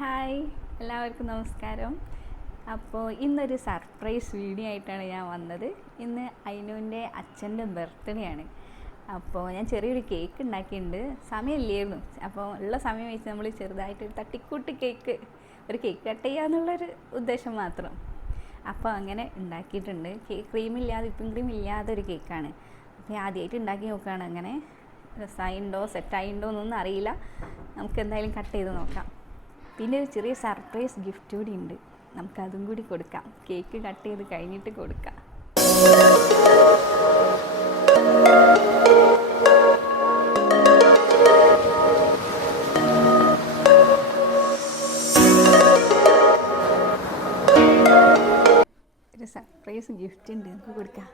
Hi, എല്ലാവർക്കും നമസ്കാരം. അപ്പോൾ ഇന്നൊരു സർപ്രൈസ് വീഡിയോ ആയിട്ടാണ് ഞാൻ വന്നത്. ഇന്ന് അയിനുവിൻ്റെ അച്ഛൻ്റെ ബർത്ത്ഡേ ആണ്. അപ്പോൾ ഞാൻ ചെറിയൊരു കേക്ക് ഉണ്ടാക്കിയിട്ടുണ്ട്. സമയമില്ലായിരുന്നു, അപ്പോൾ ഉള്ള സമയം വെച്ച് നമ്മൾ ചെറുതായിട്ട് തട്ടിക്കൂട്ട് കേക്ക്, ഒരു കേക്ക് കട്ട് ചെയ്യുക എന്നുള്ളൊരു ഉദ്ദേശം മാത്രം. അപ്പോൾ അങ്ങനെ ഉണ്ടാക്കിയിട്ടുണ്ട്. ക്രീമില്ലാതെ, വിപ്പിംഗ് ക്രീം ഇല്ലാതെ ഒരു കേക്കാണ്. അപ്പോൾ ഞാൻ ആദ്യമായിട്ട് ഉണ്ടാക്കി നോക്കുകയാണ്. അങ്ങനെ രസമായിണ്ടോ സെറ്റായിണ്ടോ എന്നൊന്നും അറിയില്ല. നമുക്ക് എന്തായാലും കട്ട് ചെയ്ത് നോക്കാം. പിന്നെ ഒരു ചെറിയ സർപ്രൈസ് ഗിഫ്റ്റ് കൂടി ഉണ്ട്, നമുക്കതും കൂടി കൊടുക്കാം. കേക്ക് കട്ട് ചെയ്ത് കഴിഞ്ഞിട്ട് കൊടുക്കാം. ഒരു സർപ്രൈസ് ഗിഫ്റ്റ് ഉണ്ട്, നമുക്ക് കൊടുക്കാം.